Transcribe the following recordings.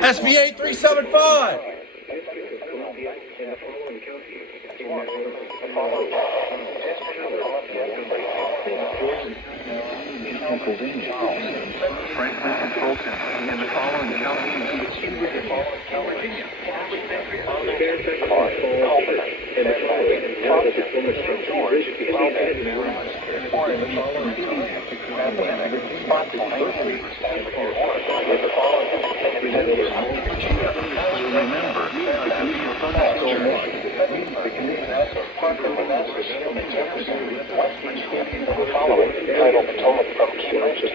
SVA 375. Pennsylvania. Franklin and Fulton in the following counties in Virginia. Remember, following title Potomac from Cambridge to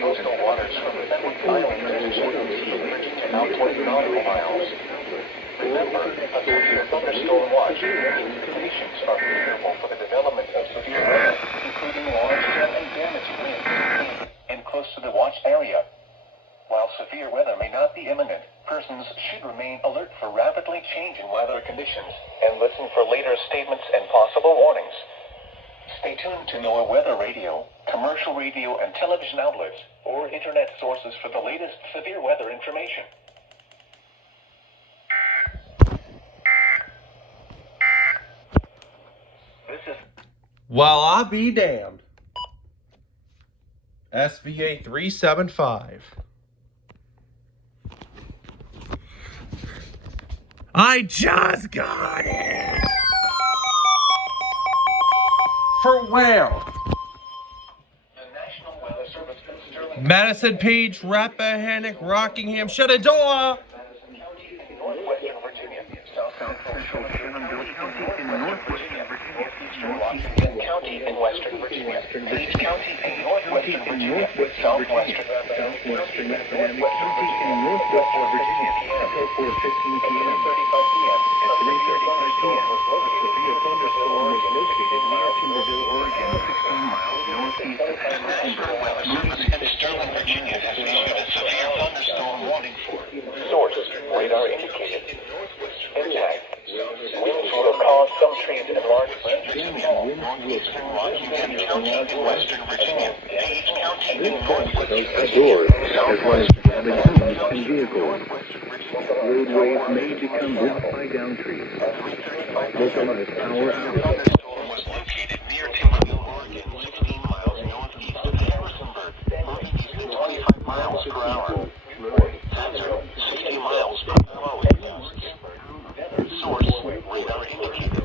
coastal waters from the island out 20 nautical miles. Remember, a severe thunderstorm watch conditions are favorable for the development of severe weather, including large and damaging winds, and close to the watch area. While severe weather may not be imminent, persons should remain alert for rapidly changing weather conditions and listen for later statements and possible warnings. Stay tuned to NOAA weather radio, commercial radio and television outlets, or internet sources for the latest severe weather information. Well, I be damned. SVA 375. I just got it. For where? Madison, Page, Rappahannock, Rockingham, Shenandoah. Northwestern Virginia, South Central Shenandoah County in northwestern Virginia, Eastern Washington County in western Virginia, Page County in northwestern Virginia, southwestern Rappahannock County in northwestern Virginia, until 4:15 p.m. 35 p.m. At 3:35 p.m. A severe thunderstorm was located near Timberville, Oregon, 16 miles northeast of Hattiesburg. Weather Service in Sterling, Virginia has issued a severe thunderstorm warning for. Source, radar indicated. Impact. Winds will cause some trees and large branches to fall. Northeastern Washington County in western Virginia. Page County in northwestern Virginia. Southwestern Virginia and vehicles. Roadways may become blocked by down trees. Localized power outage. Thunderstorm was located near Timberville, Oregon, 16 miles northeast of Harrisonburg, moving east at 25 miles per hour. Hazard, 60 miles per hour with winds. Source, radar indicated.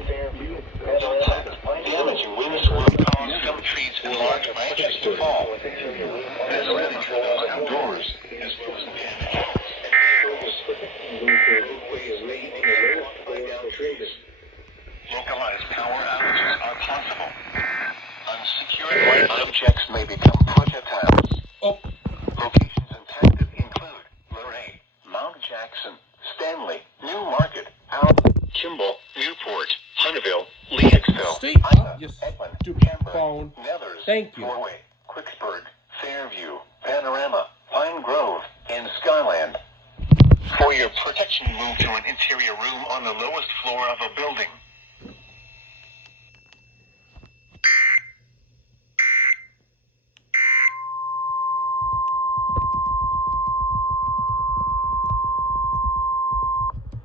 Impact, damaging winds will cause some trees and large branches to fall. As ready for those outdoors as frozen damage. Localized power outages are possible. Unsecured light objects may become projectiles. Locations impacted include Luray, Mount Jackson, Stanley, New Market, Alva, Kimball, Newport, Hunteville, Leaxville, Ida, Edmond, Hamburg, Nethers, Thank you. Norway, Quicksburg, Fairview, Panorama, Pine Grove, and Skyland. For your protection, move to an interior room on the lowest floor of a building.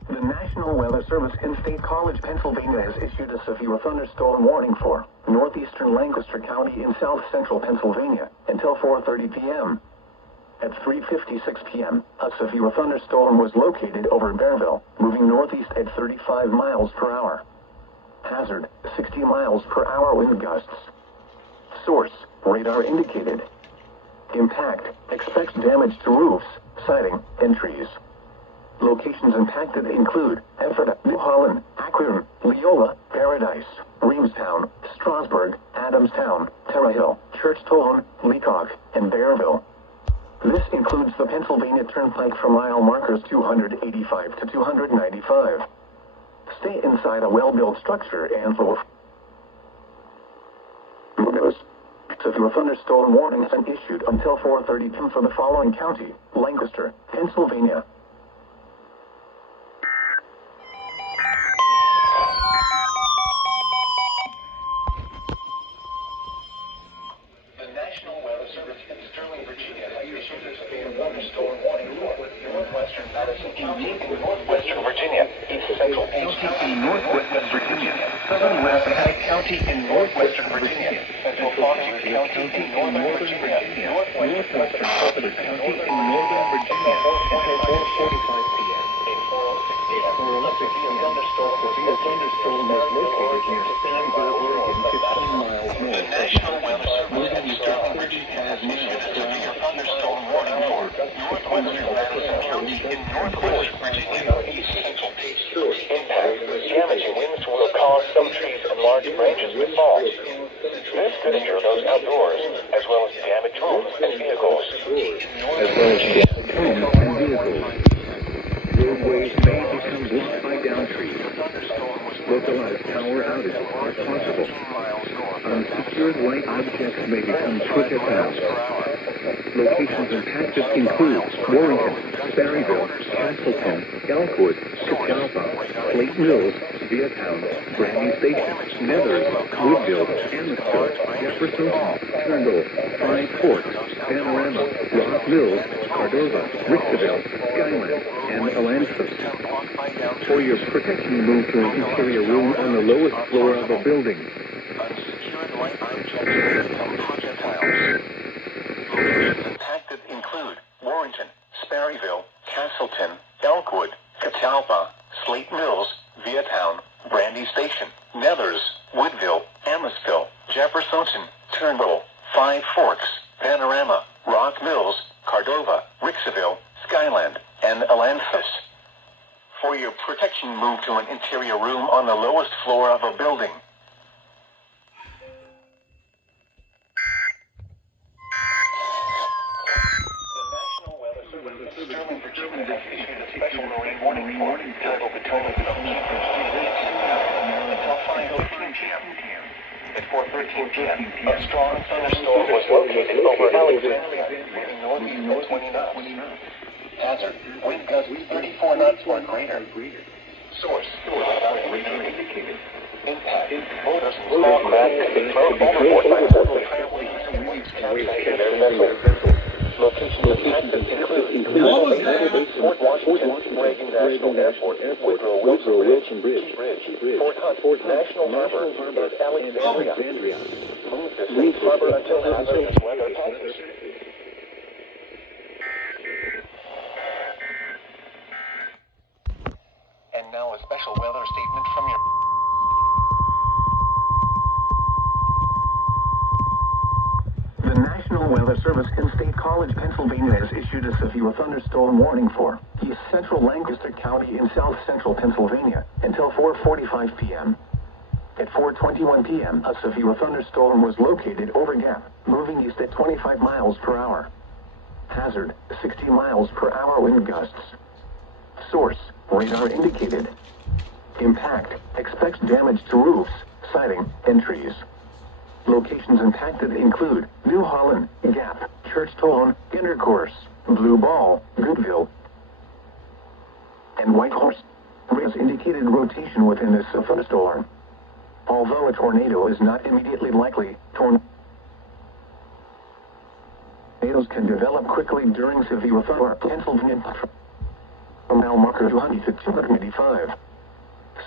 The National Weather Service in State College, Pennsylvania has issued a severe thunderstorm warning for northeastern Lancaster County in south central Pennsylvania until 4:30 p.m. At 3:56 p.m., a severe thunderstorm was located over Bearville, moving northeast at 35 miles per hour. Hazard, 60 miles per hour wind gusts. Source, radar indicated. Impact, expects damage to roofs, siding, and trees. Locations impacted include Ephrata, New Holland, Akron, Leola, Paradise, Reamstown, Strasburg, Adamstown, Terre Hill, Churchtown, Leacock, and Bearville. This includes the Pennsylvania Turnpike for mile markers 285 to 295. Stay inside a well-built structure and for news. Severe thunderstorm warnings are issued until 4:30 p.m. for the following county: Lancaster, Pennsylvania. issued a severe thunderstorm warning for northwestern Madison County in northwestern Virginia, east central County in northwestern Virginia, southern Rappahannock County in northwestern Virginia, central Fauquier County in northern Virginia, northwestern County in northern Virginia, until 4:45 p.m. At 4:06 p.m. A severe thunderstorm was located near Stanville, Oregon, 15 miles north. The National Weather Service in Sterling, Virginia has issued a severe thunderstorm warning for northwestern Madison County in northwestern Virginia, east central impact. Damaging winds will cause some trees and large branches to fall. This could injure those outdoors, as well as damage homes and vehicles. Roadways may become blocked by downed trees. Localized power outages are possible. Unsecured light objects may become quick at house. Locations impacted include Warrington, Sperryville, Castleton, Elkwood, Catalpa, Slate Mills, Vietown, Brandy Station, Nethers, Woodville, Amesville, Jefferson, Turnbull, Five Forks, Panorama, Rock Mills, Cordova, Ritzville, Skyland, and Alanthus. For your protection, move to an interior room on the lowest floor of a building. Unsecured light objects may become projectiles. Locations impacted include Warrington, Sperryville, Castleton, Elkwood, Catalpa, Slate Mills, Vietown, Brandy Station, Nethers, Woodville, Amesville, Jefferson, Turnbull, Five Forks, Panorama, Rock Mills, Cordova, Ritzville, Skyland, and Alanthus. For your protection, move to an interior room on the lowest floor of a building. Sterling, Virginia has issued a special marine warning for tidal between until 5:15 p.m. At 4:13 p.m., a strong thunderstorm was located over Alexandria, moving northeast at 20 knots. Hazard: wind gusts 34 knots or greater. Source: radar indicated. Impact: motors and small craft could be thrown overboard by several trampolines and waves capsizing their vessels. Locations impacted include Fort Washington, Reagan National Airport, Woodrow Wilson Bridge, Fort Hunt, National Harbor, and Alexandria. Move to safe harbor until hazardous weather passes. And now a special weather statement from your... The National Weather Service in State College, Pennsylvania has issued a severe thunderstorm warning for East Central Lancaster County in South Central Pennsylvania until 4:45 p.m. At 4:21 p.m., a severe thunderstorm was located over Gap, moving east at 25 miles per hour. Hazard: 60 miles per hour wind gusts. Source: radar indicated. Impact: expects damage to roofs, siding, and trees. Locations impacted include New Holland, Gap, Churchtown, Intercourse, Blue Ball, Goodville, and Whitehorse. Has indicated rotation within this thunderstorm. Although a tornado is not immediately likely, tornadoes can develop quickly during severe thunderstorm. Pennsylvania mile marker 200 to 285.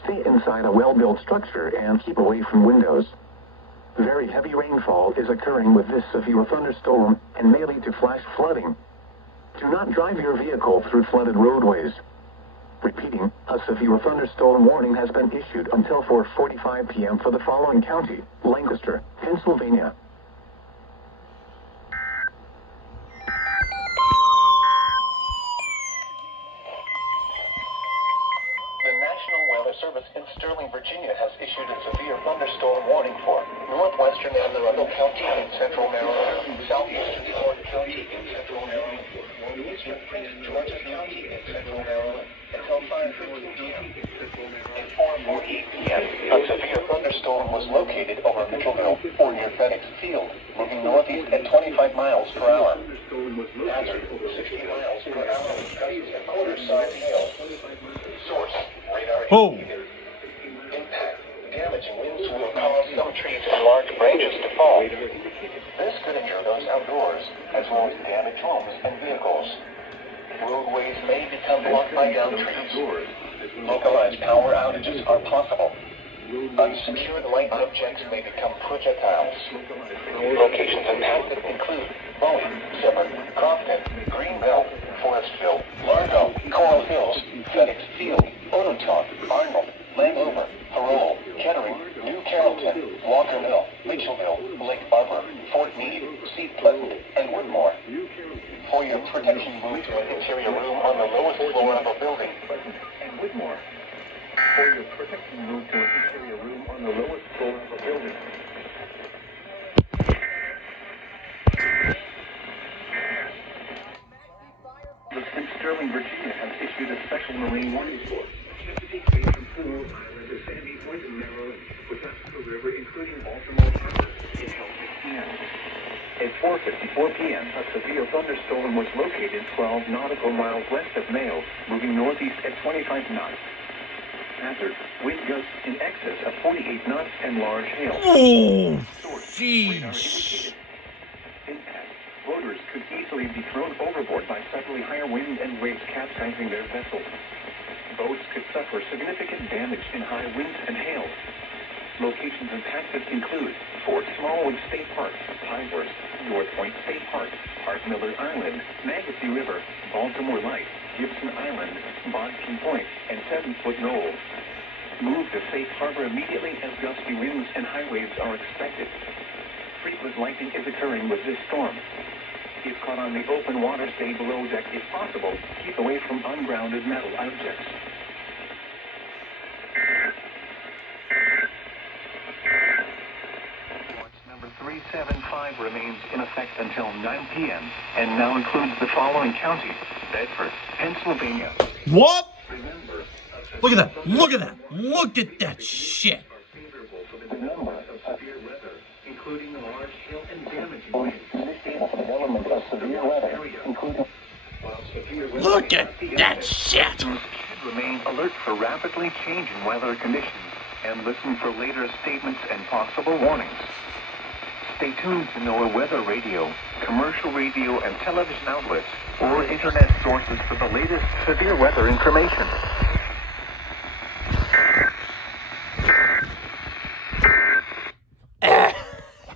Stay inside a well-built structure and keep away from windows. Very heavy rainfall is occurring with this severe thunderstorm and may lead to flash flooding. Do not drive your vehicle through flooded roadways. Repeating, a severe thunderstorm warning has been issued until 4:45 p.m. for the following county: Lancaster, Pennsylvania. The National Weather Service in Sterling, Virginia has issued a severe thunderstorm warning for northwestern Anne Arundel County in central Maryland, southeastern Ford County in central Maryland, northeastern Prince George's County in central Maryland until 5:15 p.m. At 4:48 p.m., a severe thunderstorm was located over Mitchellville or near FedEx Field, moving northeast at 25 miles per hour. Hazard: 60 miles per hour, gusts at quarter-size hail. Source: radar indicated. Impact: damaging winds will cause some trees and large branches to fall. This could injure those those outdoors, as well as damaged homes and vehicles. Roadways may become blocked by downed trees. Localized power outages are possible. Unsecured light objects may become projectiles. Locations impacted include Bowie, Zimmer, Crofton, Greenbelt, Forestville, Largo, Coral Hills, FedEx Field, Ototoc, Arnold, Landover, Parole, Kettering, New Carrollton, Walker Mill, Mitchellville, Lake Arbor, Fort Meade, Seat Pleasant, and Woodmore. For your protection, move to an interior room on the lowest floor of a building. And Whitmore. For your protection, move to an interior room on the lowest floor of a building. The St. Sterling, Virginia has issued a special marine warning for Chesapeake Bay from Poole Island to Sandy Point in Maryland, Wetumpka River, including Baltimore Harbor, until 6 p.m. At 4:54 p.m., a severe thunderstorm was located 12 nautical miles west of Mayo, moving northeast at 25 knots. Hazard, wind gusts in excess of 48 knots and large hail. Oh, Source, jeez. radar indicated. Impact. Boaters could easily be thrown overboard by suddenly higher wind and waves capsizing their vessels. Boats could suffer significant damage in high winds and hail. Locations impacted include Fort Smallwood State Park, Pinehurst, North Point State Park, Park Miller Island, Magacy River, Baltimore Light, Gibson Island, Bodkin Point, and 7-Foot Knoll. Move to safe harbor immediately as gusty winds and high waves are expected. Frequent lightning is occurring with this storm. If caught on the open water, stay below deck if possible. Keep away from ungrounded metal objects. Number 375 remains in effect until 9 p.m. and now includes the following counties: Bedford, Pennsylvania. What? Remember, Look at that. Look at that. Look at that shit. favorable for the development of severe weather, including large hail and damaging winds. For the development of severe weather, including While severe weather Look may at not be that imminent, shit. should remain alert for rapidly changing weather conditions and listen for later statements and possible warnings. Stay tuned to NOAA weather radio, commercial radio and television outlets, or internet sources for the latest severe weather information.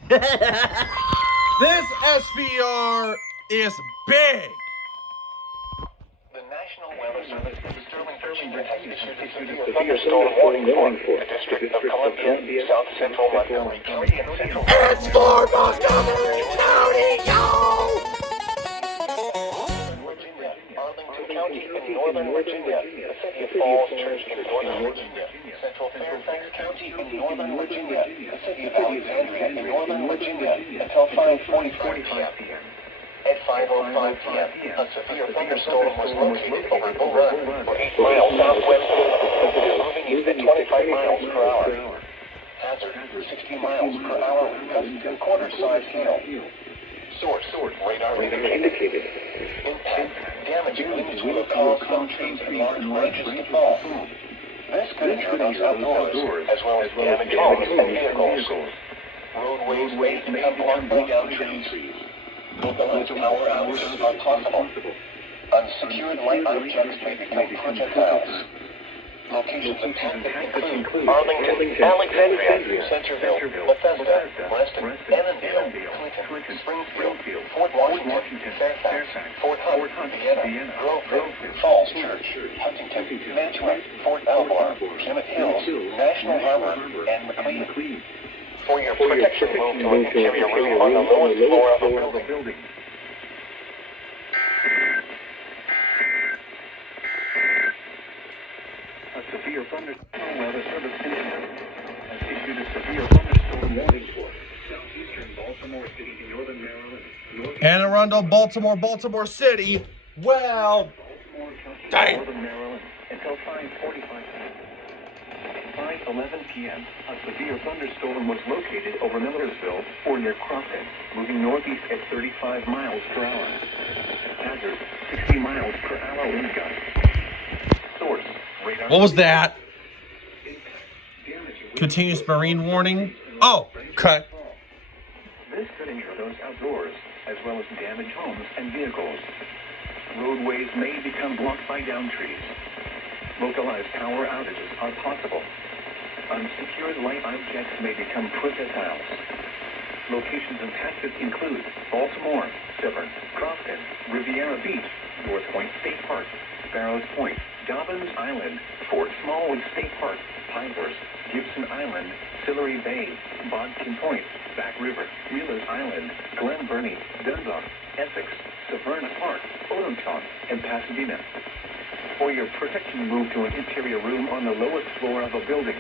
This SVR is big. the National Weather Service in Sterling, Virginia has issued a severe thunderstorm warning for the District of Columbia, South Central Montgomery County, and Central It's for Montgomery County, yo! Virginia, Arlington County in Northern Virginia, the City of Falls Church in Northern Virginia, Central Fairfax County in Northern Virginia, the City of Alexandria in Northern Virginia, until 5:45 p.m. At 5:05 p.m., a severe thunderstorm was located over Bull Run, 8 miles southwest of Louisville, moving east at 25 miles per hour. Hazard, 60 miles per hour with gusts and quarter-size hail. Source, radar indicated. Impact, damaging winds will cause some trees and large branches to fall. This could injure those outdoors, as well as damage homes and vehicles. Roadways may become blocked by downed trees. Localized power outages are possible. Unsecured light objects may become projectiles. Locations impacted include Arlington, Alexandria, Centerville, Bethesda, Reston, Annandale, Clinton, Springfield, Fort Washington, Fairfax, Fort Hunt, Vienna, Groveville, Falls Church, Huntington, Mantua, Fort Belvoir, Plymouth Hills, National Harbor, and McLean. For your protection, move to an interior room on the lowest floor of a building. A severe thunderstorm weather service has issued a severe thunderstorm warning for southeastern Baltimore City to northern Maryland, Anne Arundel, Baltimore City. Well, Baltimore County, damn. northern Maryland, until 5:45 p.m. 5:11 p.m., a severe thunderstorm was located over Millersville or near Crofton, moving northeast at 35 miles per hour. Hazard, 60 miles per hour wind gusts. Source, radar. What was that? Continuous marine warning. Oh, okay. This could injure those outdoors. as well as damaged homes and vehicles. Roadways may become blocked by downed trees. Localized power outages are possible. Unsecured light objects may become projectiles. Locations impacted include Baltimore, Severn, Crofton, Riviera Beach, North Point State Park, Sparrows Point, Dobbins Island, Fort Smallwood State Park, Pinehurst, Gibson Island, Sillery Bay, Bodkin Point, Back River, Wheelers Island, Glen Burnie, Dundalk, Essex, Severna Park, Odomtown, and Pasadena. For your protection, move to an interior room on the lowest floor of a building.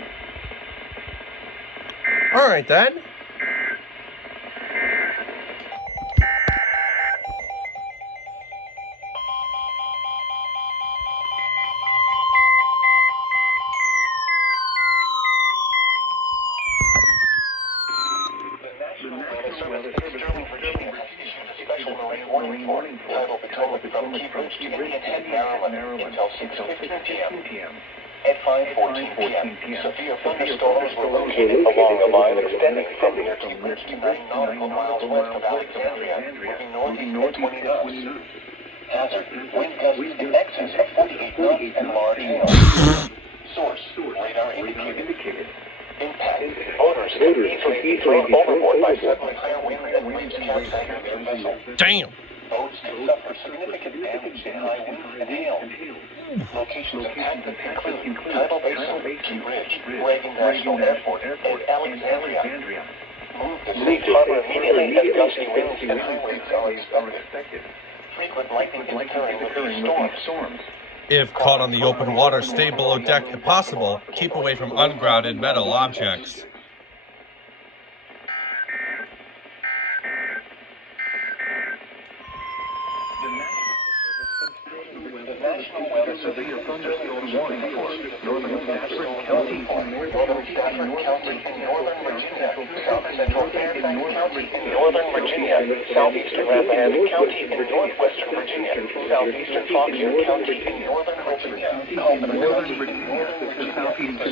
All right, then. The National Weather Service Sterling, Virginia has issued a special marine warning titled Potomac from Key Bridge to Indian Head, Maryland until 6:15 p.m. At 5:14 p.m., severe thunderstorms were located along a line extending from near Key Bridge to 9 nautical miles west of Alexandria, moving northeast at 20 knots. Hazard: wind gusts in excess of 48 knots and large hail. Source: radar indicated. Impact: boaters can easily be thrown overboard by suddenly higher winds and waves capsizing their vessel. Damn. Boats can suffer significant damage in high winds and hail. Locations impacted include Tidal Basin, Key Ridge, Reagan National Airport, and Alexandria. Move to safe harbor immediately as gusty winds and high winds are expected. Frequent lightning is occurring with these storms. If caught on the open water, stay below deck if possible. Keep away from ungrounded metal objects. National Weather Service thunderstorm warning for northern Stafford County in northern Virginia, south central Fairfax County in northern Virginia, southeastern Rappahannock County in northwestern Virginia, southeastern Fauquier County in northern Virginia, Coleman County in northern Virginia,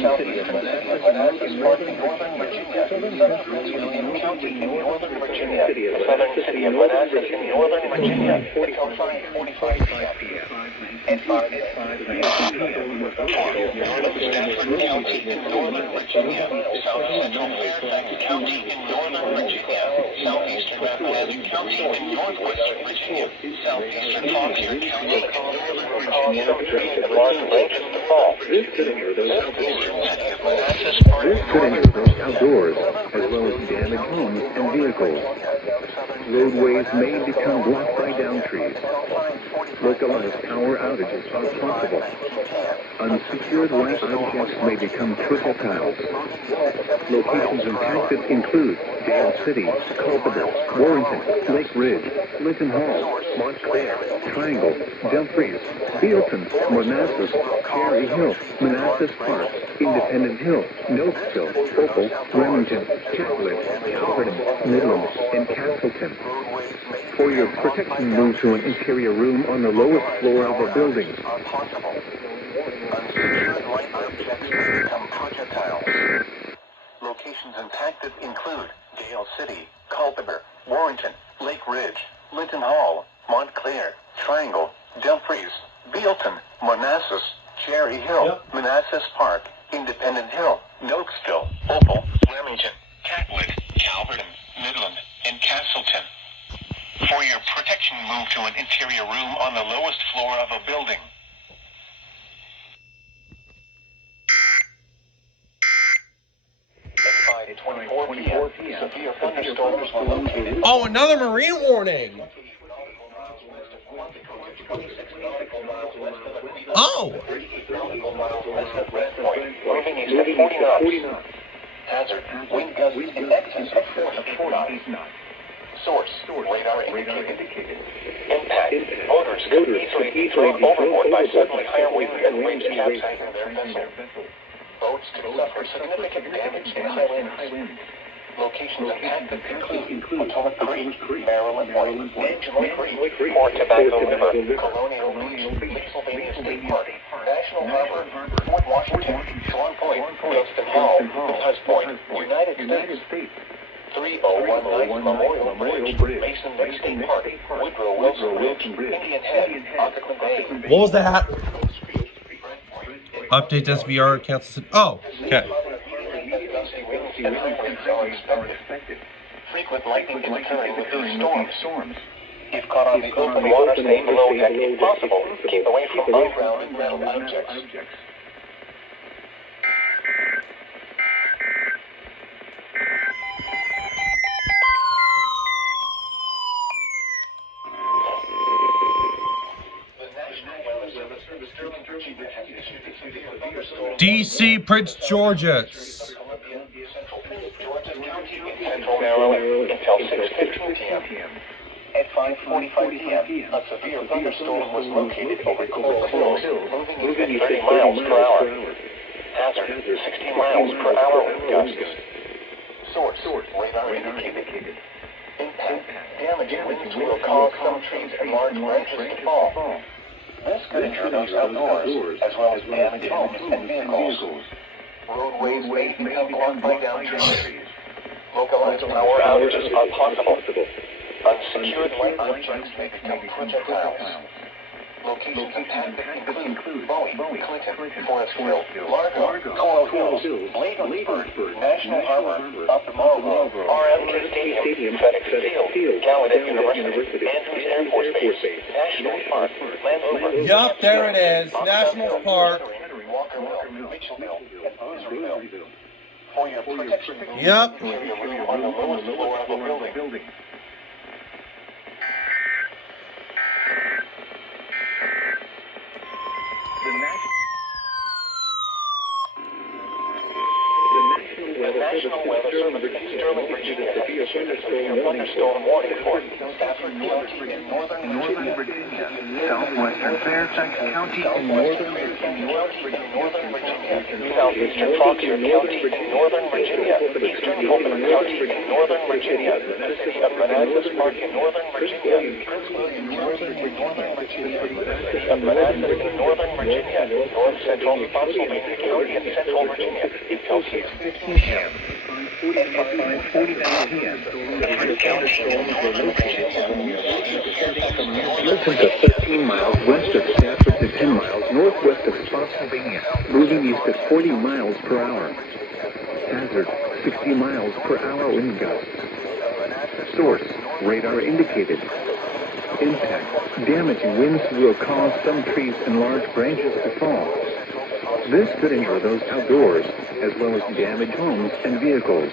southeastern Manassas Park in northern Virginia, southern William County in northern Virginia, the southern city of Manassas in northern Virginia, until 5:45 p.m. At 5 p.m. Northern Stafford County in northern Virginia, south central Fairfax County in northern Virginia, southeastern Rappahannock County in northwestern Virginia, southeastern Fauquier County in northern Virginia, and large branches to fall. Southeastern city of Manassas Park in northern Virginia, outdoors, as well as damaged homes and vehicles. Roadways may become blocked by downed trees. Localized power outages are possible. Unsecured light objects may become projectiles. Locations impacted include Dale City, Culpeper, Warrenton, Lake Ridge, Linton Hall, Montclair, Triangle, Dumfries, Bealton, Manassas, Cherry Hill, Manassas Park, Independent Hill, Nokesville, Opal, Remington, Chatwood, Calverton, Midland, and Castleton. For your protection, move to an interior room on the lowest floor of a building. Unsecured light objects may become projectiles. Locations impacted include Dale City, Culpeper, Warrenton, Lake Ridge, Linton Hall, Montclair, Triangle, Dumfries, Bealton, Manassas, Cherry Hill, Manassas Park, Independent Hill, Nokesville, Opal, Remington, Catwood, Calverton, Midland, and Castleton. For your protection, move to an interior room on the lowest floor of a building. At 5:24 p.m., severe thunderstorms were located. Oh, another marine warning. Oh. Moving east at 40 knots. Hazard: wind gusts in excess of 48 knots. Source: radar indicated. Impact: boaters could easily be thrown overboard by suddenly higher winds and waves capsizing their vessel. Boats could suffer significant damage in high winds. Locations impacted include Potomac Creek, Maryland Point, Angelo Creek, Port Tobacco River, Colonial Beach, Pennsylvania State Park, National Harbor, Fort Washington, Swan Point, Dunstan Hall, Hut Point, United States. 3019 Memorial Bridge, Mason State Park, Woodrow Wilson Bridge, Indian Head, Occoquan Bay. What was that? Update SVR cancel. Oh, okay. Frequent lightning is occurring with these storms. If caught on the open water, stay below deck if possible. Keep away from on-ground and metal objects. DC Prince George's. Central Maryland until 6:15 p.m. At 5:45 p.m., a severe thunderstorm was located over Coral Hills, moving at 30 miles per hour. Hazard, 60 miles per hour wind gusts. Source, radar indicated. Impact, damaging winds will cause some trees and large branches to fall. This could injure those outdoors, as well as damage homes and vehicles. Roadways may become blocked by downed trees. Localized power outages are possible. Unsecured light objects may become projectiles. Locations impacted include Bowie, Clinton, Forestville, Largo, Coral Hills, Bladensburg, National Harbor, Upper Marlboro, RFK Stadium, FedEx Field, Gallaudet University, Andrews Air Force Base, National Park, Landover. Yup, there it is. National Park. Walkerville, Mitchellville, and Booserville. For your protection, Yup. your room on the lowest floor of a building. The National Weather Service in Sterling, Virginia, has issued a severe thunderstorm warning for Stafford County in northern Virginia, southwestern Fairfax County in northern Virginia, southeastern Fauquier County in northern Virginia, eastern Fulton County in northern Virginia, the city of Manassas Park in northern Virginia, Prince William County in northern Virginia, the city of Manassas in northern Virginia, north central Spotsylvania County in central Virginia, until 6:15 p.m. Listen to 13 miles west of Stafford to 10 miles northwest of Spotsylvania, moving east at 40 miles per hour. Hazard, 60 miles per hour wind gusts. Source, radar indicated. Impact, damaging winds will cause some trees and large branches to fall. This could injure those outdoors, as well as damage homes and vehicles.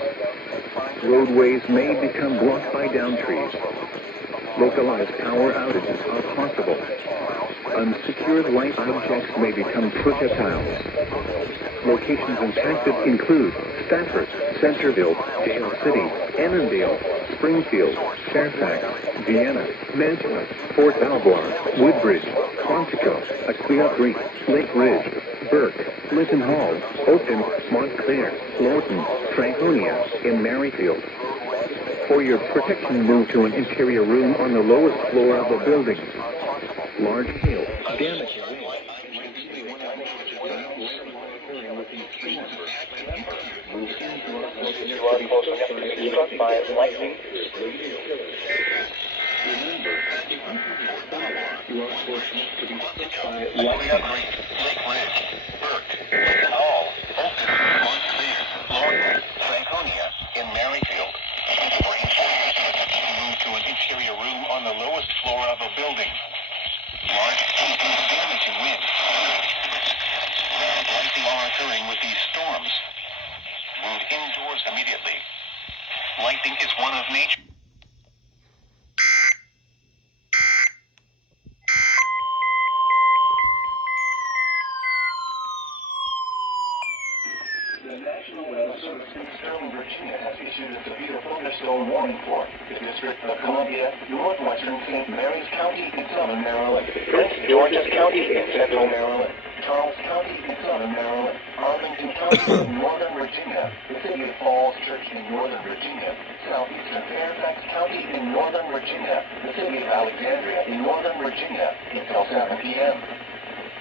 Roadways may become blocked by downed trees. Localized power outages are possible. Unsecured light objects may become projectiles. Locations impacted include Stafford, Centerville, Dale City, Annandale, Springfield, Fairfax, Vienna, Mantua, Fort Belvoir, Woodbridge, Quantico, Aquia Creek, Lake Ridge, Burke, Linton Hall, Oakton, Montclair, Lawton, Franconia, and Maryfield. For your protection, move to an interior room on the lowest floor of a building. Large hail, damage. You are close enough to be struck by lightning. Lake Ridge, Burke, Linton Hall, Oakton, Montclair, Lawton, Franconia, and Maryfield. Move to an interior room on the lowest floor of a building. Large damaging winds. Lightning are occurring with these storms. Move indoors immediately. Lightning is one of nature. The National Weather Service in Sterling, Virginia has issued a severe thunderstorm warning for the District of Columbia, northwestern St. Mary's County in southern Maryland, Prince George's County in central Maryland, Charles County in southern Maryland, Arlington County in northern Virginia, the city of Falls Church in northern Virginia, southeastern Fairfax County in northern Virginia, the city of Alexandria in northern Virginia until 7 p.m.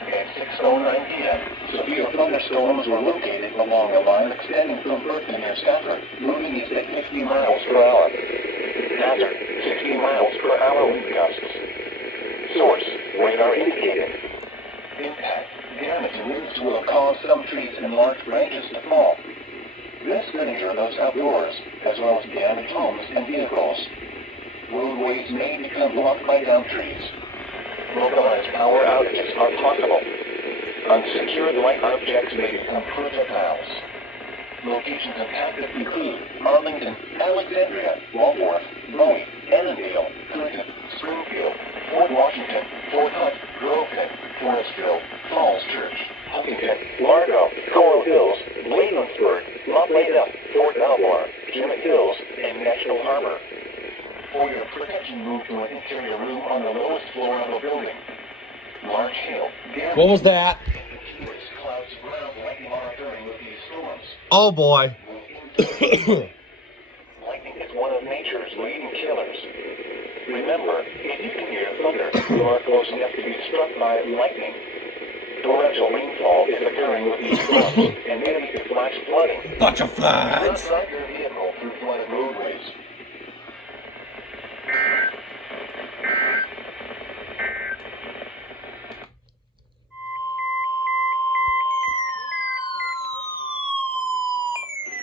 At 6:09 p.m., severe thunderstorms were located along a line extending from Perth to near Stafford, moving east at 50 miles per hour. Hazard, 60 miles per hour wind gusts. Source, radar indicated. Impact, damage winds will cause some trees and large branches to fall. This could injure those outdoors, as well as damage homes and vehicles. Roadways may become blocked by downed trees. Localized power outages are possible. Unsecured light objects may become projectiles. Locations impacted include Arlington, Alexandria, Walworth, Bowie, Annandale, Clinton, Springfield, Fort Washington, Fort Hunt, Groveton, Forestville, Falls Church, Huntington, Largo, Coral Hills, Bladensburg, Montleda, Fort Belvoir, Jemmett Hills, and National Harbor. For your protection, move to an interior room on the lowest floor of a building. Large hail, damage. What was that? Clouds of ground lightning are occurring with these storms. Oh boy. Lightning is one of nature's leading killers. Remember, if you can hear thunder, you are close enough to be struck by lightning. Torrential rainfall is occurring with these storms, and may lead to flash flooding. Bunch of Do not floods. drive your vehicle through flooded roadways.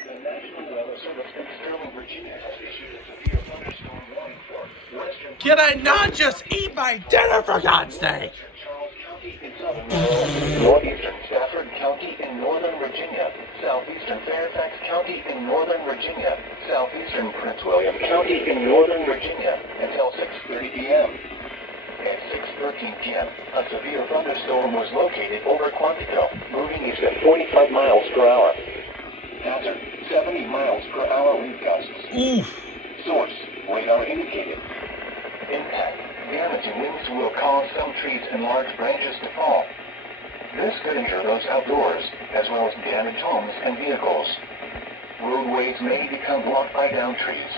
The National Weather Service in Sterling, Virginia has issued a severe thunderstorm warning for western Can I not just eat my dinner for God's sake? Charles County in southern Maryland, northeastern Stafford County in northern Virginia, southeastern Fairfax County in northern Virginia, southeastern Prince William County in northern Virginia until 6:30 p.m. At 6:13 p.m., a severe thunderstorm was located over Quantico, moving east at 45 miles per hour. Hazard, 70 miles per hour wind gusts. Oof. Source, radar indicated. Impact, damaging winds will cause some trees and large branches to fall. This could injure those outdoors, as well as damage homes and vehicles. Roadways may become blocked by downed trees.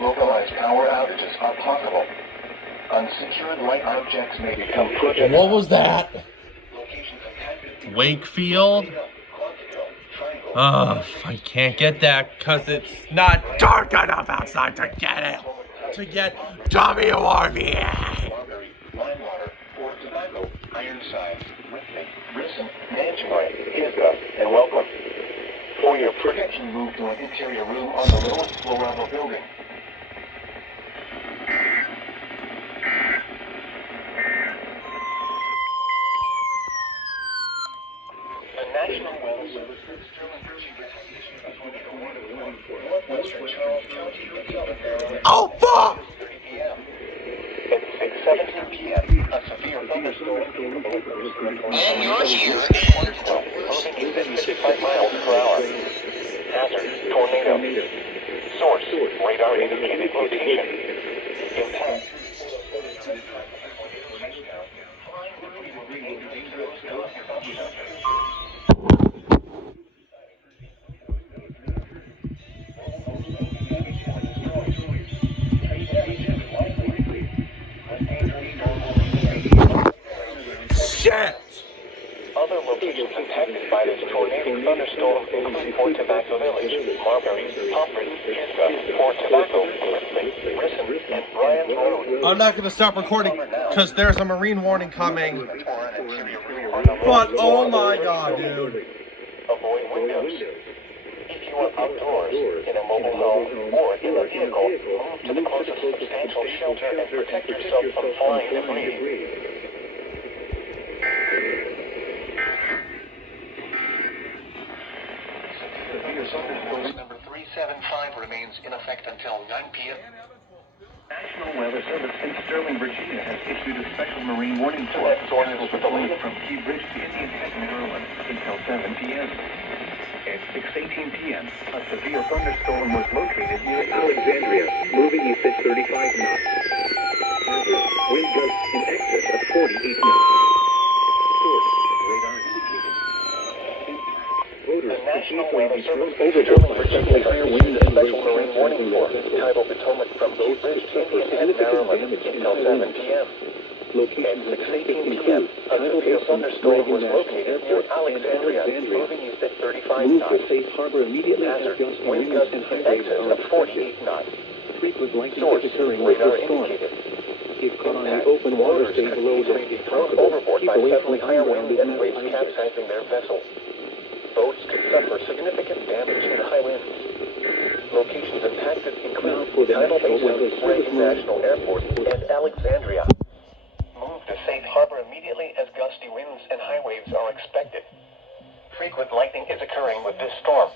Localized power outages are possible. Unsecured light objects may become projectiles. What was that? Locations impacted. Wakefield? Quantico, Triangle. I can't get that because it's not dark enough outside to get it. To get WRVA. Marbury, Limewater, Fort Tobacco, Ironside, Whitney, Grissom, Mantua, Ithaca, and Welcome. For your protection, move to an interior room on the lowest floor of a building. The National Weather Service in Sterling, Virginia has issued a tornado warning for northwestern Charles County in southern Maryland. Oh fuck! 6:30 p.m. At 6:17 p.m., a severe thunderstorm And you're here. moving at 55 miles per hour. Hazard, tornado. Source, radar indicated location. Impact. Shit! Other locations impacted by this tornado thunderstorm include Fort Tobacco Village, Marbury, Pomfret, Pisgah, Fort Tobacco, Whitney, Grissom, and Bryant Road. I'm not gonna stop recording because there's a marine warning coming. But oh my god, dude. Avoid windows. If you are outdoors, in a mobile home, or in a vehicle, move to the closest substantial shelter and protect yourself from flying debris. Number 375 remains in effect until 9 p.m. National Weather Service in Sterling, Virginia has issued a special marine warning for Sources with the lead from Key Bridge to Indian Head, Maryland, until 7 p.m. At 6:18 p.m., a severe thunderstorm was located near Alexandria, moving east at 35 knots. Hazard, wind gusts in excess of 48 knots. Source, radar indicated. The National Weather Service in Sterling, Virginia has issued a special marine warning for tidal Potomac from Key Bridge to Indian Head, Maryland, until 7 p.m. Locations At 6:18 p.m., a severe thunderstorm was located near Alexandria, moving east at 35 Move knots. to safe harbor immediately as Hazard, gusty wind winds gusts and in high waves excess are of 48 knots. Frequent lightning Source, is occurring with radar this storm. indicated. If caught on the Impact, open water, motors stay could below easily deck be if thrown possible. overboard Keep by away suddenly from higher winds ungrounded and metal waves objects. capsizing their vessel. Boats could suffer significant damage in high winds. Locations impacted include Tidal Basin, Reagan National Airport, and Alexandria. Move to safe harbor immediately as gusty winds and high waves are expected. Frequent lightning is occurring with this storm.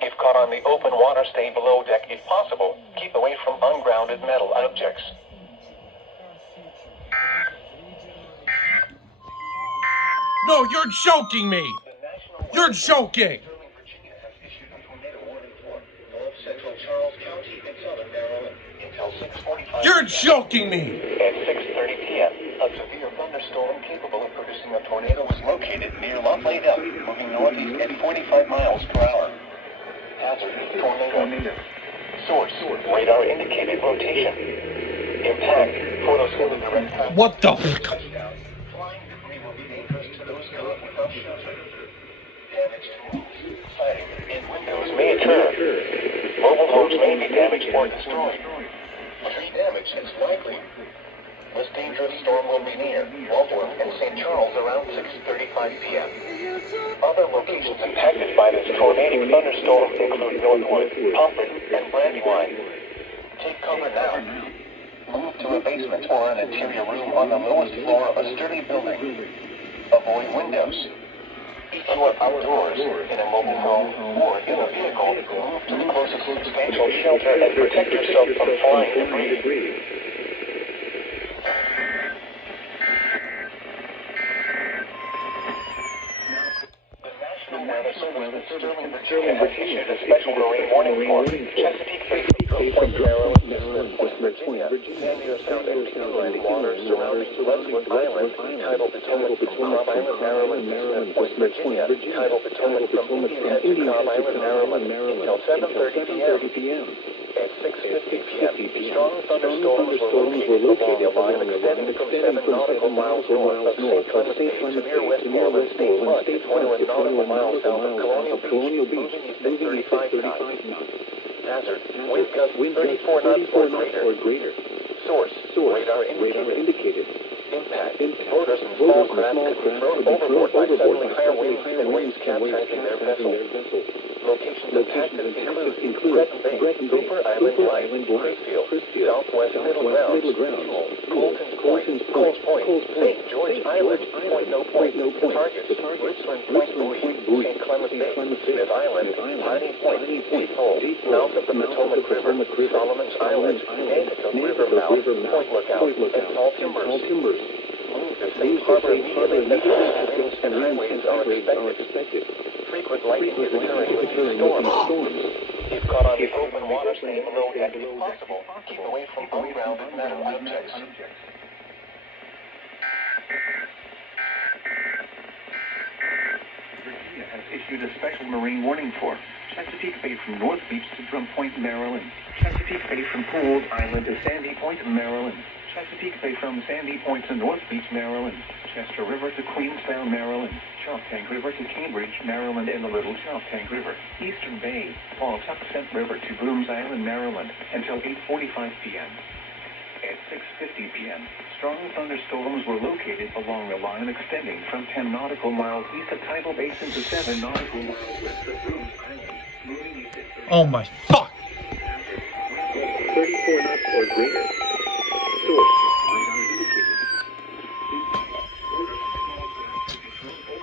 If caught on the open water, stay below deck if possible. Keep away from ungrounded metal objects. No, you're joking me! You're joking! Virginia has issued a tornado warning for north central Charles County and southern Maryland until 6:45. You're joking me! At 6:30 p.m., a severe thunderstorm capable of producing a tornado was located near Lafayette Hill, moving northeast at 45 miles per hour. Hazard, tornado. Source, radar indicated rotation. Impact, photos in the direct path. What the fuck? Touchdown. Flying debris will be dangerous to those caught without shelter. Damage to roofs, siding, and windows may occur. Mobile homes may be damaged or destroyed. Tree damage is likely. This dangerous storm will be near Walworth and St. Charles around 6:35 p.m. Other locations impacted by this tornadic thunderstorm include Northwood, Pomfret, and Brandywine. Take cover now. Move to a basement or an interior room on the lowest floor of a sturdy building. Avoid windows. If you are outdoors, in a mobile home, or in a vehicle, move to the closest substantial shelter and protect yourself from flying debris. The National Weather Service in Virginia has issued a special marine warning for Chesapeake Bay from Point Maryland to Point Virginia, Sandier Sound and inland waters surrounding Westwood Island, tidal Potomac from Cobb Island, Maryland, to Point Virginia, tidal Potomac from Indian Head to Cobb Island, Maryland, until 7:30 p.m. At 6:50 p.m., strong thunderstorms were located along a line extending from 7 nautical miles north of St. Clements Bay to near Westmoreland State Flood, 21 nautical miles south of Colonial Beach, moving east at 35 knots. Hazard, wind gusts 34 knots or greater. Source, radar indicated. Impact, motors and small craft could be thrown overboard by suddenly higher winds and waves capsizing their vessel. Locations impacted include Breton Bay, Cooper Island Light, Crisfield, Southwest Middle Grounds, Colton's Point, St. George Island, Point No Point, Targets, Richland Point Buoy, St. Clements Bay, Smith Island, Piney Point, Deep Hole, mouth of the Potomac River, Solomon's Island, Nanticoke River mouth, Point Lookout, and Tall Timbers. Move to safe harbor immediately as winds and high waves are expected. Frequent lightning is occurring with these storms. If caught on the open water, stay below deck if possible. Keep away from ungrounded metal objects. Virginia has issued a special marine warning for Chesapeake Bay from North Beach to Drum Point, Maryland. Chesapeake Bay from Pools Island to Sandy Point, Maryland. Chesapeake Bay from Sandy Point to North Beach, Maryland. Chester River to Queenstown, Maryland. Choptank River to Cambridge, Maryland, and the Little Choptank River. Eastern Bay, Pawtuxet River to Brooms Island, Maryland, until 8:45 p.m. At 6:50 p.m., strong thunderstorms were located along a line extending from 10 nautical miles east of Tidal Basin to 7 nautical miles west of Brooms Island, moving east at 30. Oh my fuck! 34 knots or greater. Source, radar indicated.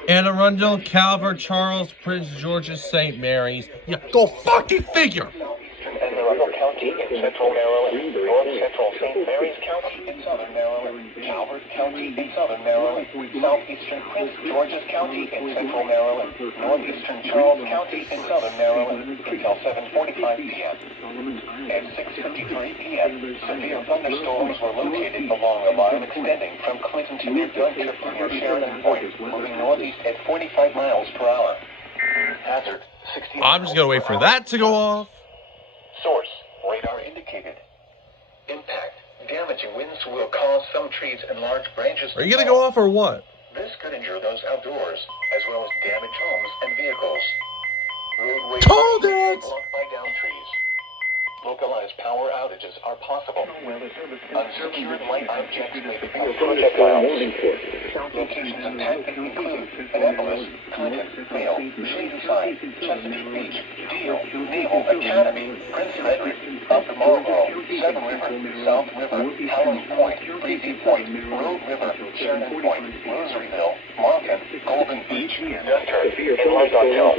Anne Arundel, Calvert, Charles, Prince George's, St. Mary's. Yeah, go fucking figure! Southeastern Anne Arundel County in central Maryland, north central St. Mary's County in southern Maryland, Calvert County in southern Maryland, southeastern Prince George's County in central Maryland, northeastern Charles County in southern Maryland, until 7:45 p.m. At 6:53 p.m., severe thunderstorms were located along a line extending from Clinton to near Dunkirk near Sheridan Point, moving northeast at 45 miles per hour. Hazard, 16. I'm just gonna wait for that to go off. Source, radar indicated. Impact, damage. damaging winds will cause some trees and large branches to Are you gonna fall. go off or what? This could injure those outdoors, as well as damage homes and vehicles. Roadways Told may become it! blocked by down trees. Localized power outages are possible. Unsecured light objects may become projectiles. Locations impacted include Annapolis, Clinton, Vale, Shadyside, Chesapeake Beach, Deal, Naval Academy, Prince Frederick, Upper Marlboro, Seven River, South River, Howland Point, Breezy Point, Road River, Sheridan Point, Rosariville, Markham, Golden Beach, Dunkirk, and Londonville.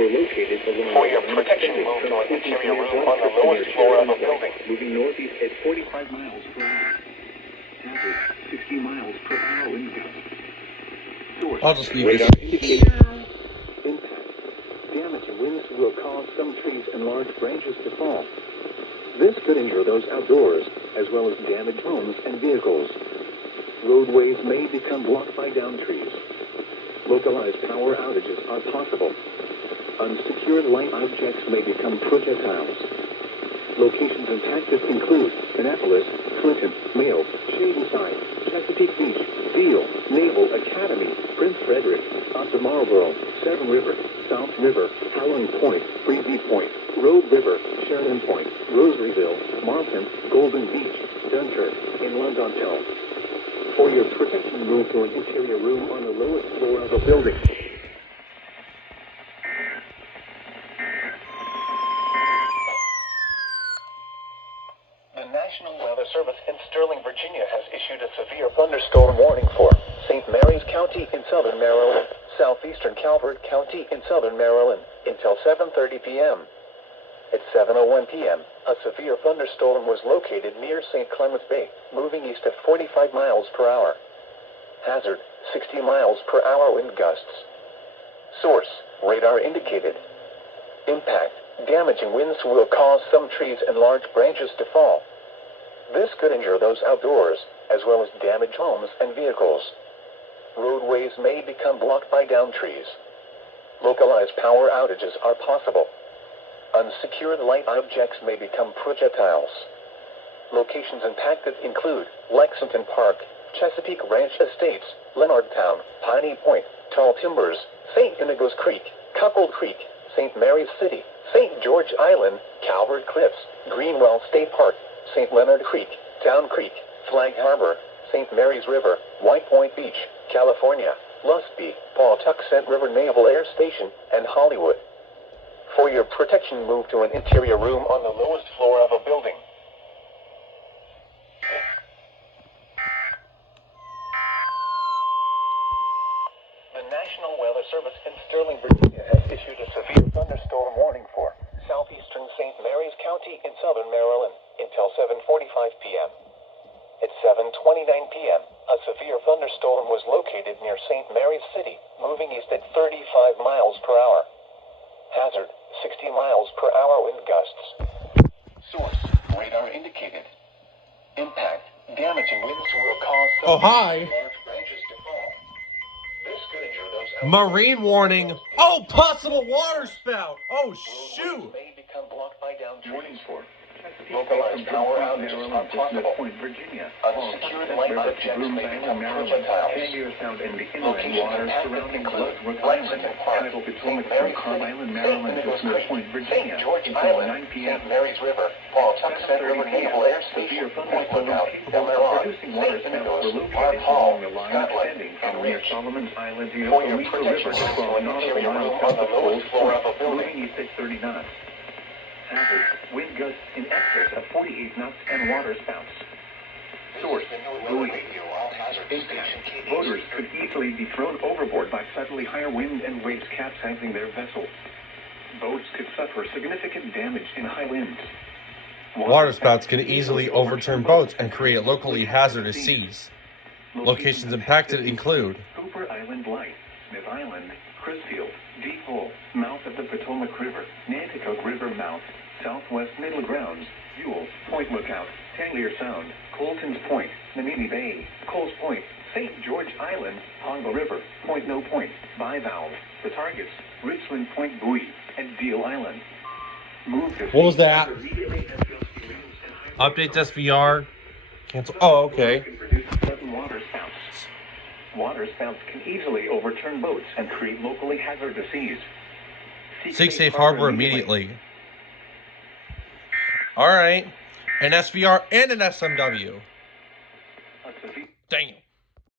For your protection, move to an interior room on the lowest floor of a building. Moving northeast at 45 miles per hour. Hazard 60 miles per hour wind gusts. Source. I'll just leave Radar this. indicator. Impact. Damaging winds will cause some trees and large branches to fall. This could injure those outdoors, as well as damage homes and vehicles. Roadways may become blocked by down trees. Localized power outages are possible. Unsecured light objects may become projectiles. Locations impacted include Annapolis, Clinton, Mayo, Shadyside, Chesapeake Beach, Deal, Naval Academy, Prince Frederick, Upper Marlboro, Seven River, South River, Howland Point, Breezy Point, Road River, Sheridan Point, Rosariville, Markham, Golden Beach, Dunkirk, and Londonville. For your protection, move to an interior room on the lowest floor of a building. The National Weather Service in Sterling, Virginia has issued a severe thunderstorm warning for St. Mary's County in southern Maryland, southeastern Calvert County in southern Maryland, until 7:30 p.m. At 7:01 p.m., a severe thunderstorm was located near St. Clements Bay, moving east at 45 miles per hour. Hazard, 60 miles per hour wind gusts. Source, radar indicated. Impact, damaging winds will cause some trees and large branches to fall. This could injure those outdoors, as well as damage homes and vehicles. Roadways may become blocked by down trees. Localized power outages are possible. Unsecured light objects may become projectiles. Locations impacted include Lexington Park, Chesapeake Ranch Estates, Leonardtown, Piney Point, Tall Timbers, St. Inigo's Creek, Cuckold Creek, St. Mary's City, St. George Island, Calvert Cliffs, Greenwell State Park, St. Leonard Creek, Town Creek, Flag Harbor, St. Mary's River, White Point Beach, California, Lusby, Pawtuxet River Naval Air Station, and Hollywood. For your protection, move to an interior room on the lowest floor of a building. The National Weather Service in Sterling, Virginia has issued a severe thunderstorm warning for southeastern St. Mary's County in southern Maryland until 7:45 p.m. At 7:29 p.m., a severe thunderstorm was located near St. Mary's City, moving east at 35 miles per hour. Hazard, 60 miles per hour wind gusts. Source, radar indicated. Impact, damaging winds will cause some large branches to fall. This could injure those outdoors. Marine warning. Oh, possible water spout. Oh, shoot. Roadways may become blocked by down Warning trees. for Localized power outages are possible. Point, Virginia. Unsecured light objects may become projectiles. Tangier Sound and the inland Locations waters impacted surrounding include Lexington Lexington Park, Tidal St. Potomac, Mary's Carb City, Island, St. Maryland, Inigo's Smith Creek, Point, Virginia. St. George Until Island, 9 p.m. St. Mary's River, Pawtuxet River Naval Air Station, Point Lookout, MLR, Producing water St. spouts were Inigo's, located Park Hall, along the line Scotland, extending and from near Reach. Solomon's Island to the For your Okaloosa protection, River to move to 12 an nautical interior miles room south on the of lowest Cold floor Point, of a building. moving east at 30 knots. Hazard, wind gusts in excess of 48 knots and water spouts. Source, buoy. Impact. Boaters could easily be thrown overboard by suddenly higher wind and waves capsizing their vessels. Boats could suffer significant damage in high winds. Water spouts can easily overturn boats and create locally hazardous seas. Locations impacted include Cooper Island Light, Smith Island, Crisfield, Deep Hole, mouth of the Potomac River, Nanticoke River mouth, Southwest Middle Grounds, Ewell, Point Lookout, Tangier Sound, Colton's Point, Namini Bay, Coles Point, St. George Island, Pongo River, Point No Point, Bivalve, the targets, Richland Point Buoy, and Deal Island. Move to What was that? Updates SVR. cancel. Oh, okay. Can produce sudden water spouts. Water spouts can easily overturn boats and create locally hazardous seas. Seek safe harbor immediately. All right. An SVR and an SMW. Damn.